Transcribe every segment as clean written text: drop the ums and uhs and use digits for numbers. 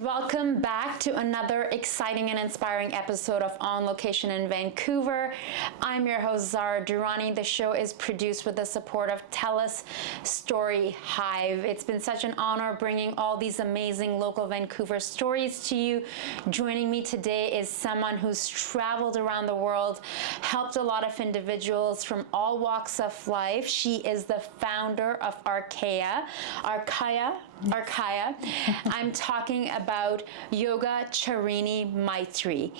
Welcome back to another exciting and inspiring episode of On Location in Vancouver. I'm your host, Zara Durrani. The show is produced with the support of TELUS Story Hive. It's been such an honor bringing all these amazing local Vancouver stories to you. Joining me today is someone who's traveled around the world, helped a lot of individuals from all walks of life. She is the founder of Arkaya. I'm talking about Yogacharini Maitreyi.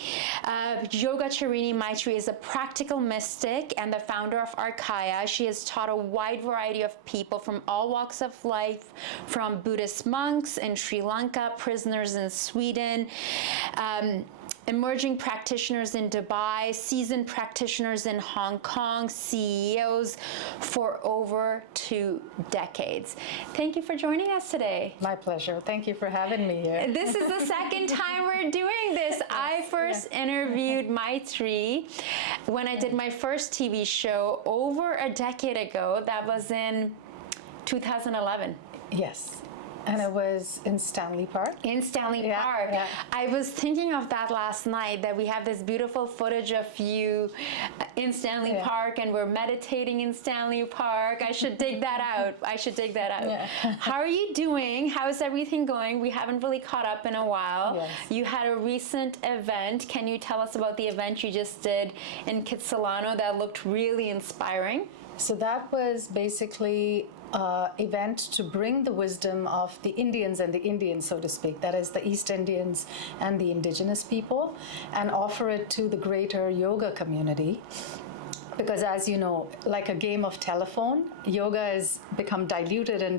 Yogacharini Maitreyi is a practical mystic and the founder of Arkaya. She has taught a wide variety of people from all walks of life, from Buddhist monks in Sri Lanka, prisoners in Sweden, emerging practitioners in Dubai, seasoned practitioners in Hong Kong, CEOs for over 2 decades. Thank you for joining us today. My pleasure. Thank you for having me here. This is the second time we're doing this. I first interviewed Maitreyi when I did my first TV show over a decade ago. That was in 2011. Yes. And it was in Stanley Park. In Stanley Park. Yeah. I was thinking of that last night, that we have this beautiful footage of you in Stanley Park and we're meditating in Stanley Park. I should dig that out. Yeah. How are you doing? How is everything going? We haven't really caught up in a while. Yes. You had a recent event. Can you tell us about the event you just did in Kitsilano that looked really inspiring? So that was basically event to bring the wisdom of the Indians and the Indians, so to speak, that is the East Indians and the indigenous people, and offer it to the greater yoga community. Because as you know, like a game of telephone, yoga has become diluted and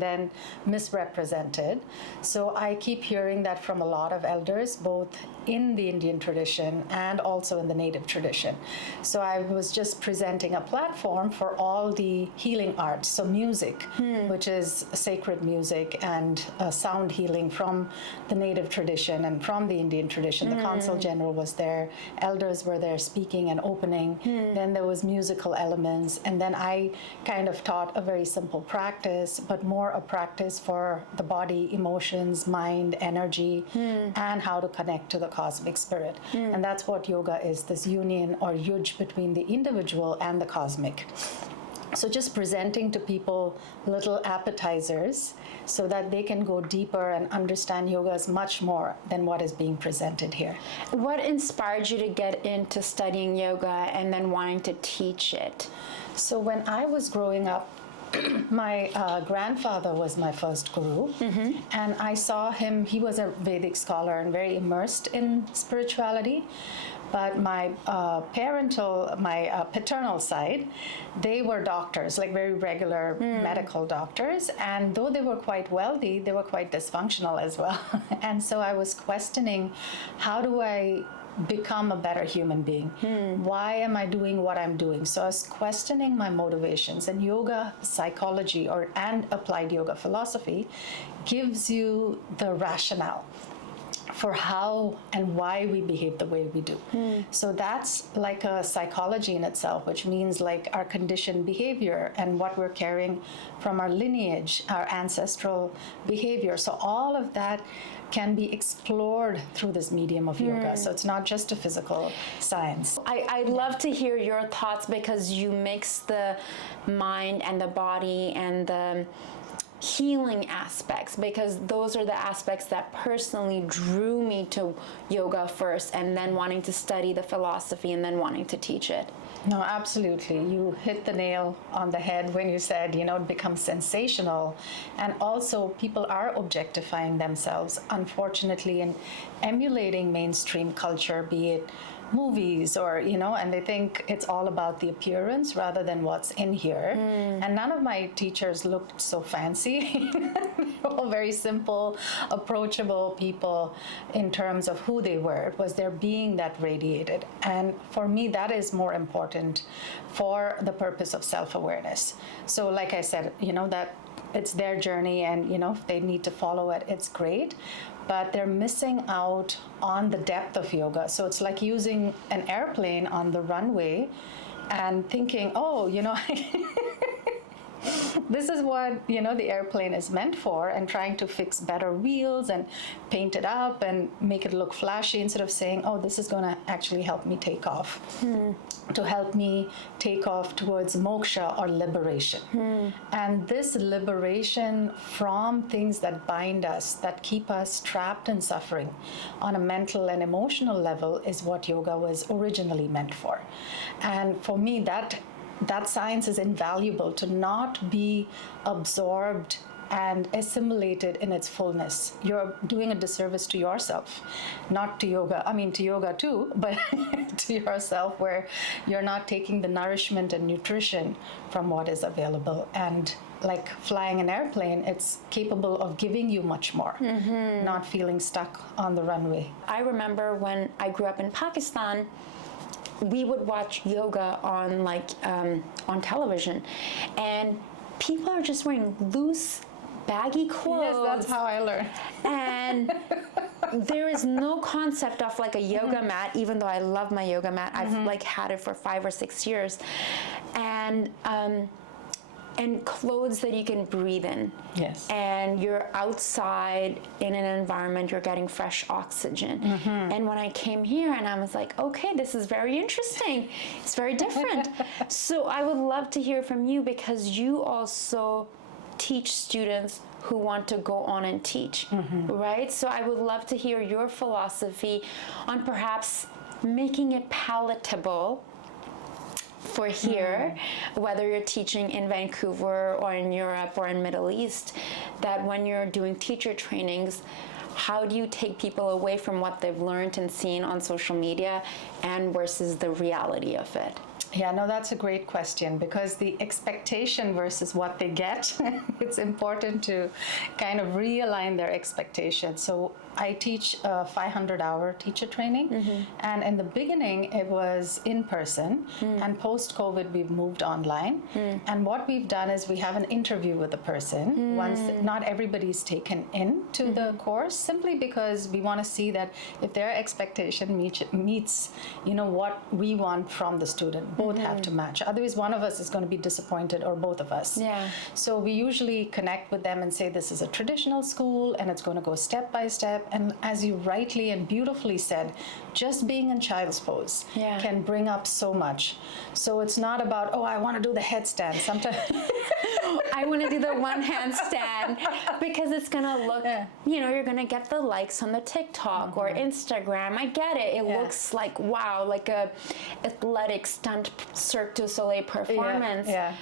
then misrepresented. So I keep hearing that from a lot of elders, both in the Indian tradition and also in the native tradition. So I was just presenting a platform for all the healing arts. So music, which is sacred music, and sound healing from the native tradition and from the Indian tradition. The Consul General was there, elders were there speaking and opening. Then there was musical elements, and then I kind of taught a very simple practice, but more a practice for the body, emotions, mind, energy, and how to connect to the cosmic spirit. And that's what yoga is, this union or yuj between the individual and the cosmic. So just presenting to people little appetizers so that they can go deeper and understand yoga is much more than what is being presented here. What inspired you to get into studying yoga and then wanting to teach it? So when I was growing up, my grandfather was my first guru, and I saw him. He was a Vedic scholar and very immersed in spirituality. But my paternal side, they were doctors, like very regular medical doctors. And though they were quite wealthy, they were quite dysfunctional as well. And so I was questioning, how do I become a better human being? Why am I doing what I'm doing? So I was questioning my motivations, and yoga psychology and applied yoga philosophy gives you the rationale for how and why we behave the way we do. So that's like a psychology in itself, which means like our conditioned behavior and what we're carrying from our lineage, our ancestral behavior. So all of that can be explored through this medium of yoga. So it's not just a physical science. I'd love to hear your thoughts, because you mix the mind and the body and the healing aspects, because those are the aspects that personally drew me to yoga first, and then wanting to study the philosophy and then wanting to teach it. No, absolutely. You hit the nail on the head when you said, it becomes sensational. And also people are objectifying themselves, unfortunately, and emulating mainstream culture, be it movies or, and they think it's all about the appearance rather than what's in here. And none of my teachers looked so fancy. They're all very simple, approachable people in terms of who they were. It was their being that radiated. And for me, that is more important for the purpose of self-awareness. So like I said, that it's their journey, and if they need to follow it, it's great. But they're missing out on the depth of yoga. So it's like using an airplane on the runway and thinking, this is what, the airplane is meant for, and trying to fix better wheels and paint it up and make it look flashy instead of saying, oh, this is going to actually help me take off, to help me take off towards moksha or liberation. And this liberation from things that bind us, that keep us trapped in suffering on a mental and emotional level, is what yoga was originally meant for. And for me, that science is invaluable, to not be absorbed and assimilated in its fullness. You're doing a disservice to yourself, not to yoga. I mean, to yoga too, but to yourself, where you're not taking the nourishment and nutrition from what is available. And like flying an airplane, it's capable of giving you much more, not feeling stuck on the runway. I remember when I grew up in Pakistan, we would watch yoga on on television, and people are just wearing loose, baggy clothes. Yes, that's how I learned. And there is no concept of like a yoga mat, even though I love my yoga mat. I've had it for 5 or 6 years, and clothes that you can breathe in. Yes. And you're outside in an environment, you're getting fresh oxygen. And when I came here, and I was like, okay, this is very interesting. It's very different. So I would love to hear from you, because you also teach students who want to go on and teach, right? So I would love to hear your philosophy on perhaps making it palatable for here, whether you're teaching in Vancouver or in Europe or in Middle East, that when you're doing teacher trainings, how do you take people away from what they've learned and seen on social media and versus the reality of it? Yeah, no, that's a great question, because the expectation versus what they get, it's important to kind of realign their expectations. So I teach a 500-hour teacher training, and in the beginning it was in person, and post-COVID we've moved online. And what we've done is we have an interview with the person. Once not everybody's taken into the course, simply because we want to see that if their expectation meets, what we want from the student. Both have to match. Otherwise, one of us is going to be disappointed, or both of us. Yeah. So we usually connect with them and say, this is a traditional school, and it's going to go step by step. And as you rightly and beautifully said, just being in child's pose can bring up so much. So it's not about, oh, I want to do the headstand. Sometimes I want to do the one handstand, because it's going to look, you're going to get the likes on the TikTok or Instagram. I get it. It looks like, wow, like a athletic stunt Cirque du Soleil performance. Yeah.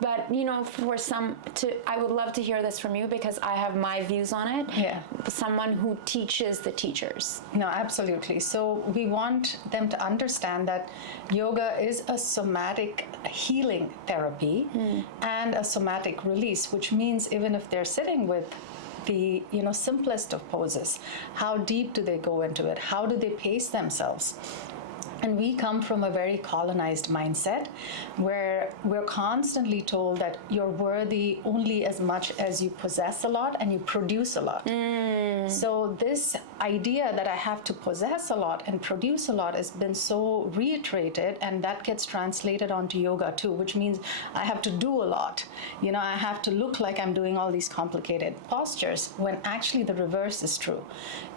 But, I would love to hear this from you, because I have my views on it. Yeah. Someone who teaches the teachers. No, absolutely. So we want them to understand that yoga is a somatic healing therapy and a somatic release, which means even if they're sitting with the simplest of poses, how deep do they go into it? How do they pace themselves? And we come from a very colonized mindset where we're constantly told that you're worthy only as much as you possess a lot and you produce a lot. So this idea that I have to possess a lot and produce a lot has been so reiterated, and that gets translated onto yoga too, which means I have to do a lot. I have to look like I'm doing all these complicated postures, when actually the reverse is true.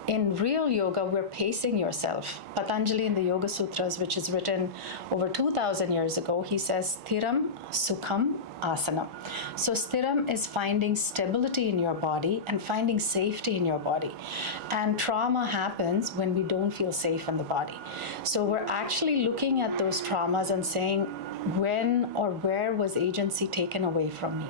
In real yoga, we're pacing yourself. Patanjali in the Yoga Sutras, which is written over 2,000 years ago, he says, Sthiram Sukham Asanam. So sthiram is finding stability in your body and finding safety in your body. And trauma happens when we don't feel safe in the body. So we're actually looking at those traumas and saying, when or where was agency taken away from me?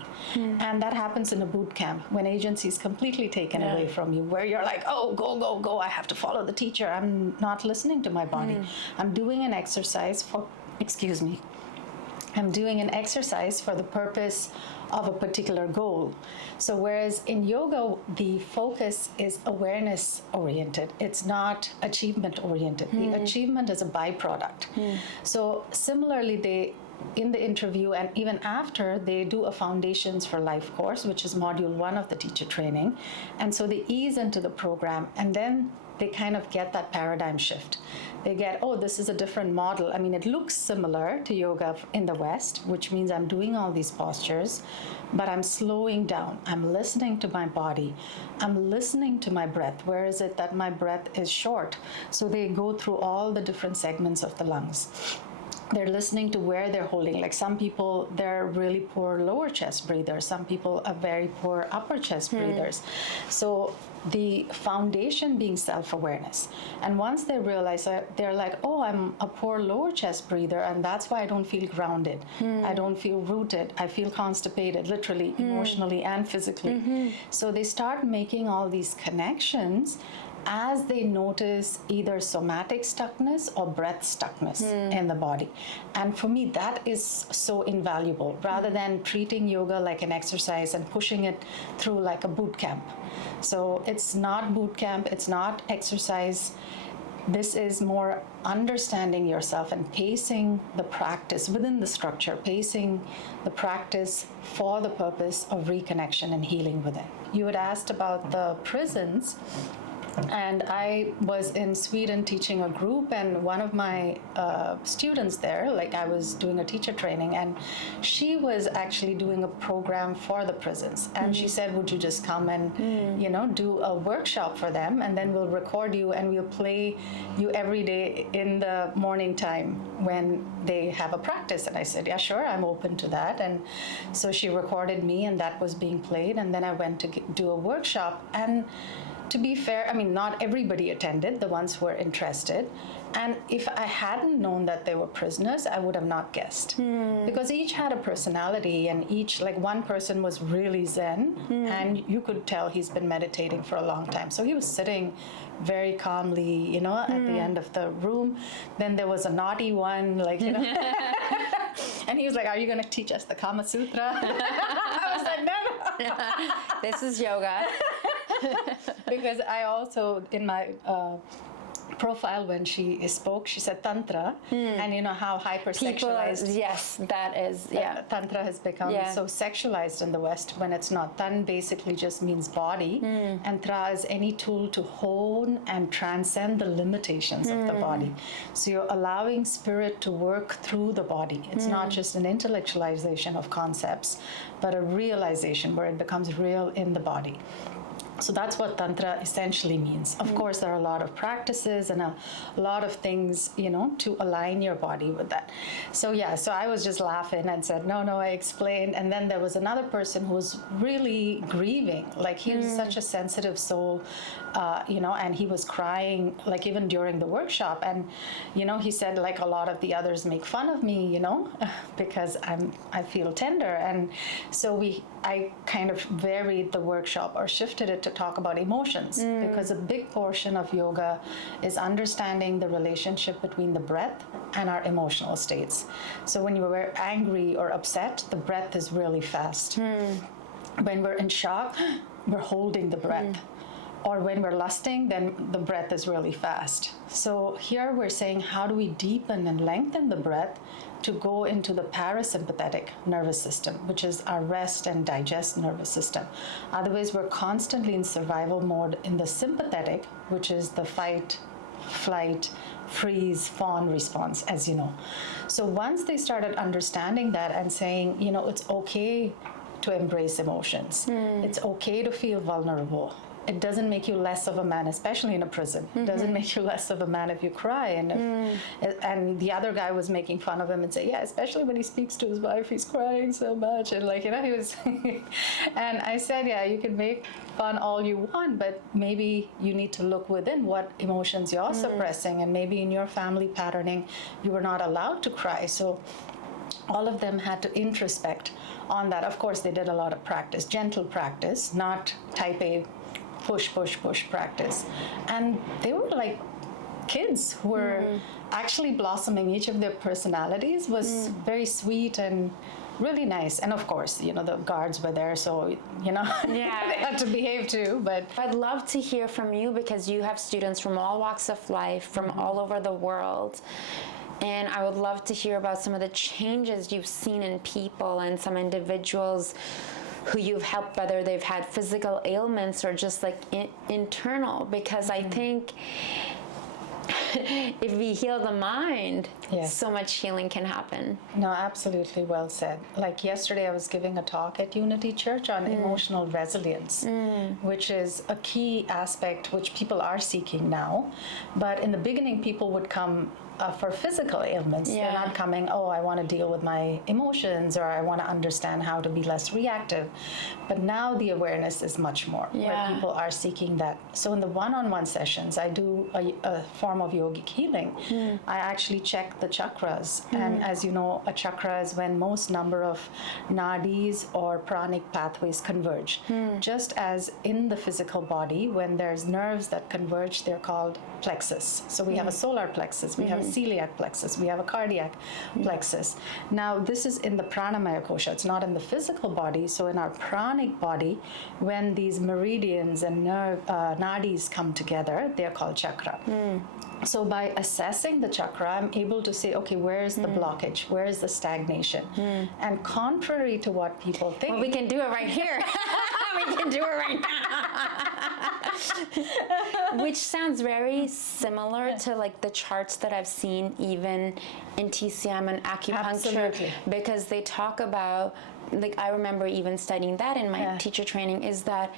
And that happens in a boot camp, when agency is completely taken away from you, where you're like, oh, go, I have to follow the teacher. I'm not listening to my body. I'm doing an exercise for the purpose of a particular goal. So whereas in yoga, the focus is awareness oriented, it's not achievement oriented. The achievement is a byproduct. So similarly, in the interview and even after, they do a Foundations for Life course, which is module 1 of the teacher training. And so they ease into the program, and then they kind of get that paradigm shift. They get, oh, this is a different model. I mean, it looks similar to yoga in the West, which means I'm doing all these postures, but I'm slowing down. I'm listening to my body. I'm listening to my breath. Where is it that my breath is short? So they go through all the different segments of the lungs. They're listening to where they're holding. Like some people, they're really poor lower chest breathers. Some people are very poor upper chest breathers. So the foundation being self-awareness. And once they realize that, they're like, oh, I'm a poor lower chest breather, and that's why I don't feel grounded. I don't feel rooted. I feel constipated, literally, emotionally and physically. So they start making all these connections as they notice either somatic stuckness or breath stuckness in the body. And for me, that is so invaluable, rather than treating yoga like an exercise and pushing it through like a boot camp. So it's not boot camp, it's not exercise. This is more understanding yourself and pacing the practice within the structure, pacing the practice for the purpose of reconnection and healing within. You had asked about the prisons. And I was in Sweden teaching a group, and one of my students there, like I was doing a teacher training, and she was actually doing a program for the prisons. And she said, would you just come and, do a workshop for them, and then we'll record you and we'll play you every day in the morning time when they have a practice. And I said, yeah, sure, I'm open to that. And so she recorded me, and that was being played. And then I went to do a workshop. And to be fair, I mean, not everybody attended, the ones who were interested. And if I hadn't known that they were prisoners, I would have not guessed. Because each had a personality, and each, like one person was really Zen, and you could tell he's been meditating for a long time. So he was sitting very calmly, at the end of the room. Then there was a naughty one, and he was like, are you going to teach us the Kama Sutra? I was like, no. This is yoga. Because I also, in my profile when she spoke, she said Tantra, and you know how hypersexualized. People, yes, that is, yeah. Tantra has become so sexualized in the West when it's not. Tan basically just means body, and Tra is any tool to hone and transcend the limitations of the body. So you're allowing spirit to work through the body. It's not just an intellectualization of concepts, but a realization where it becomes real in the body. So that's what Tantra essentially means. Of course, there are a lot of practices and a lot of things, to align your body with that. So so I was just laughing and said, no, I explained. And then there was another person who was really grieving. Like he was such a sensitive soul, and he was crying, like even during the workshop. And, he said, like a lot of the others make fun of me, because I feel tender. And so I kind of varied the workshop or shifted it to talk about emotions, because a big portion of yoga is understanding the relationship between the breath and our emotional states. So when you're angry or upset, the breath is really fast. When we're in shock, we're holding the breath. Or when we're lusting, then the breath is really fast. So here we're saying, how do we deepen and lengthen the breath to go into the parasympathetic nervous system, which is our rest and digest nervous system. Otherwise, we're constantly in survival mode in the sympathetic, which is the fight, flight, freeze, fawn response, as you know. So once they started understanding that and saying, it's okay to embrace emotions. It's okay to feel vulnerable. It doesn't make you less of a man, especially in a prison. It doesn't make you less of a man if you cry. And the other guy was making fun of him and say, yeah, especially when he speaks to his wife, he's crying so much. And he was, and I said, yeah, you can make fun all you want, but maybe you need to look within what emotions you're suppressing. And maybe in your family patterning, you were not allowed to cry. So all of them had to introspect on that. Of course, they did a lot of practice, gentle practice, not type A push practice. And they were like kids who were actually blossoming. Each of their personalities was very sweet and really nice. And of course, the guards were there, so, they had to behave too. But I'd love to hear from you, because you have students from all walks of life, from all over the world. And I would love to hear about some of the changes you've seen in people and some individuals who you've helped, whether they've had physical ailments or just like internal, because I think if we heal the mind, Yes. so much healing can happen. No, absolutely well said. Like yesterday, I was giving a talk at Unity Church on emotional resilience, which is a key aspect which people are seeking now. But in the beginning, people would come for physical ailments. Yeah. They're not coming, oh, I want to deal with my emotions, or I want to understand how to be less reactive. But now the awareness is much more, Yeah. where people are seeking that. So in the one-on-one sessions, I do a form of yogic healing. I actually check the chakras. And as you know, a chakra is when most number of nadis or pranic pathways converge. Just as in the physical body, when there's nerves that converge, they're called plexus. So we have a solar plexus, we have a celiac plexus, we have a cardiac plexus. Now this is in the pranamaya kosha, it's not in the physical body. So in our pranic body, when these meridians and nadis come together, they're called chakra. So by assessing the chakra, I'm able to say, okay, where is the blockage? Where is the stagnation? And contrary to what people think, Well, we can do it right here. We can do it right now. Which sounds very similar to like the charts that I've seen even in TCM and acupuncture. Absolutely. Because they talk about, like I remember even studying that in my teacher training, is that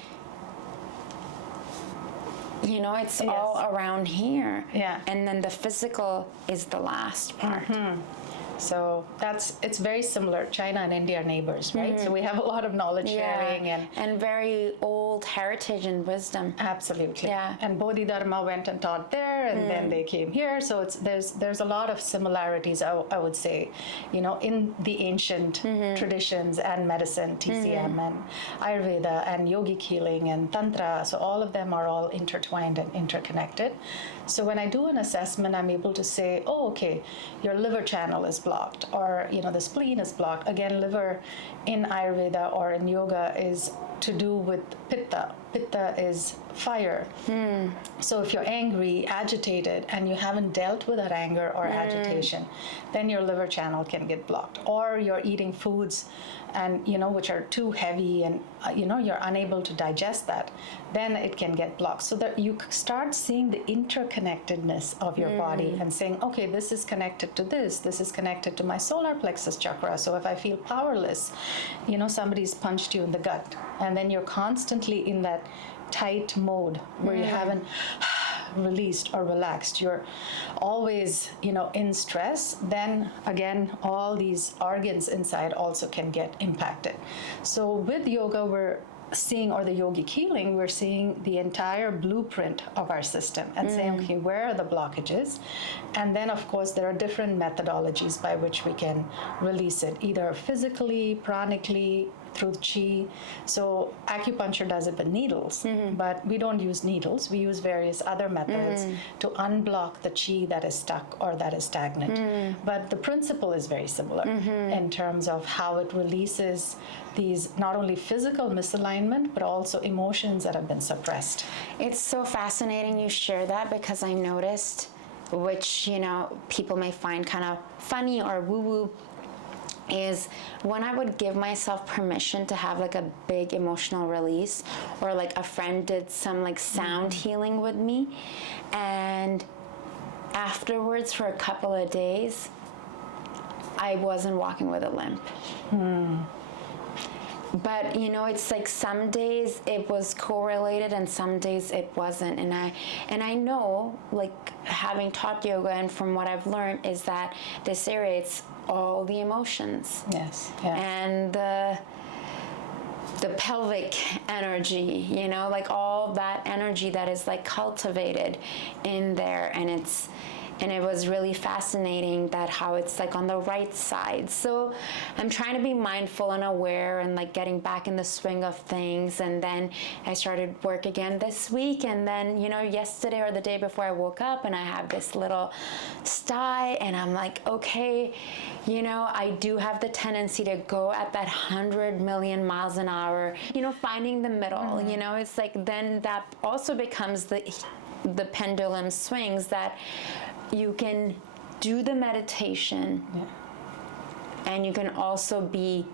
it's all around here. Yeah. And then the physical is the last part. so it's very similar. China and India are neighbors, right? So we have a lot of knowledge sharing and very old heritage and wisdom. Absolutely. Yeah. And Bodhidharma went and taught there, and then they came here. So there's a lot of similarities, I would say, in the ancient traditions and medicine, TCM and Ayurveda and yogic healing and Tantra. So all of them are all intertwined and interconnected. So when I do an assessment, I'm able to say, oh, okay, your liver channel is blocked, or the spleen is blocked. Again, liver in Ayurveda or in yoga is to do with pitta. Pitta is fire. So if you're angry, agitated, and you haven't dealt with that anger or agitation, then your liver channel can get blocked. Or you're eating foods and which are too heavy, and you're unable to digest that, then it can get blocked. So that you start seeing the interconnectedness of your body and saying, okay, this is connected to this is connected to my solar plexus chakra. So if I feel powerless, somebody's punched you in the gut, and then you're constantly in that tight mode where you haven't released or relaxed, you're always in stress, then again all these organs inside also can get impacted. So with yoga, we're seeing, or the yogic healing, we're seeing the entire blueprint of our system and saying, okay, where are the blockages? And then of course there are different methodologies by which we can release it, either physically, pranically, through chi. So acupuncture does it with needles, but we don't use needles. We use various other methods to unblock the chi that is stuck or that is stagnant. But the principle is very similar in terms of how it releases these not only physical misalignment, but also emotions that have been suppressed. It's so fascinating you share that, because I noticed, which people may find kind of funny or woo-woo, is when I would give myself permission to have like a big emotional release, or like a friend did some like sound healing with me, and afterwards for a couple of days I wasn't walking with a limp. But it's like some days it was correlated and some days it wasn't, and I know, like having taught yoga and from what I've learned, is that this area, it's all the emotions. Yes. Yeah. And the pelvic energy, like all that energy that is like cultivated in there, and it was really fascinating that how it's like on the right side. So I'm trying to be mindful and aware and like getting back in the swing of things. And then I started work again this week, and then yesterday or the day before I woke up and I have this little sty, and I'm like, okay, I do have the tendency to go at that 100 million miles an hour, finding the middle. It's like, then that also becomes the pendulum swings, that you can do the meditation, and you can also be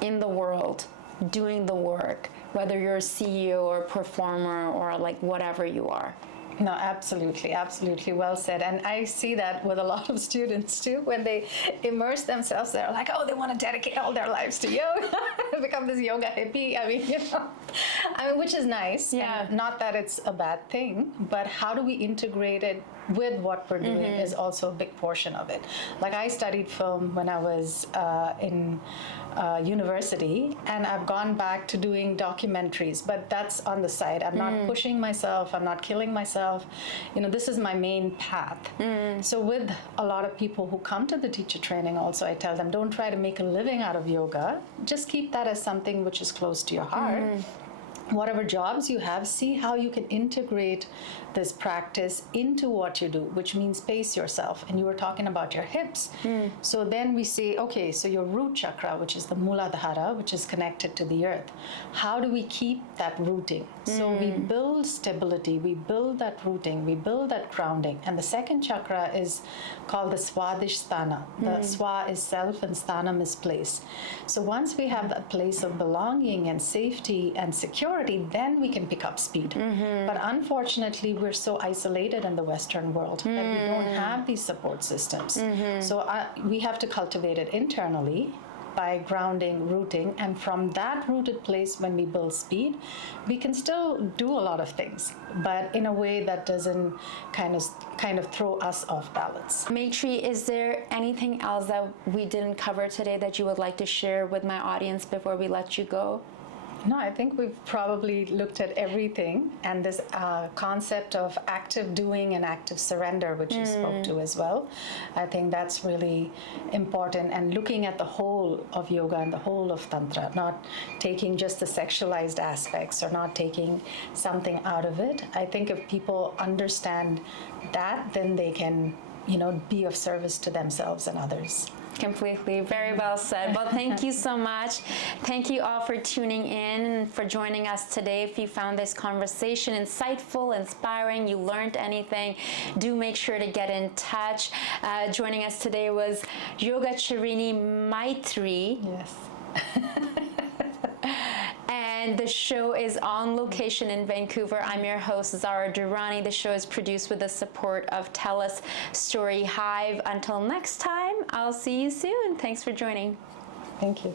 in the world doing the work, whether you're a CEO or performer or like whatever you are. No, absolutely, absolutely. Well said. And I see that with a lot of students too. When they immerse themselves, they're like, oh, they want to dedicate all their lives to yoga, become this yoga hippie. Which is nice. Yeah. And not that it's a bad thing, but how do we integrate it with what we're doing is also a big portion of it. Like I studied film when I was in university, and I've gone back to doing documentaries, but that's on the side. I'm not pushing myself, I'm not killing myself. This is my main path. So with a lot of people who come to the teacher training also, I tell them, don't try to make a living out of yoga. Just keep that as something which is close to your heart. Whatever jobs you have, see how you can integrate this practice into what you do, which means pace yourself. And you were talking about your hips. So then we say, okay, so your root chakra, which is the Muladhara, which is connected to the earth, how do we keep that rooting? So we build stability, we build that rooting, we build that grounding. And the second chakra is called the Swadhisthana. The Swa is self and Sthanam is place. So once we have that place of belonging and safety and security, then we can pick up speed. But unfortunately, we're so isolated in the Western world that we don't have these support systems. So we have to cultivate it internally by grounding, rooting, and from that rooted place, when we build speed, we can still do a lot of things, but in a way that doesn't kind of throw us off balance. Maitreyi, is there anything else that we didn't cover today that you would like to share with my audience before we let you go? No, I think we've probably looked at everything, and this concept of active doing and active surrender, which you spoke to as well. I think that's really important, and looking at the whole of yoga and the whole of Tantra, not taking just the sexualized aspects or not taking something out of it. I think if people understand that, then they can, be of service to themselves and others. Completely. Very well said. Well, thank you so much. Thank you all for tuning in and for joining us today. If you found this conversation insightful, inspiring, you learned anything, do make sure to get in touch. Joining us today was Yogacharini Maitreyi. Yes. And the show is on location in Vancouver. I'm your host, Zara Durrani. The show is produced with the support of TELUS Story Hive. Until next time, I'll see you soon. Thanks for joining. Thank you.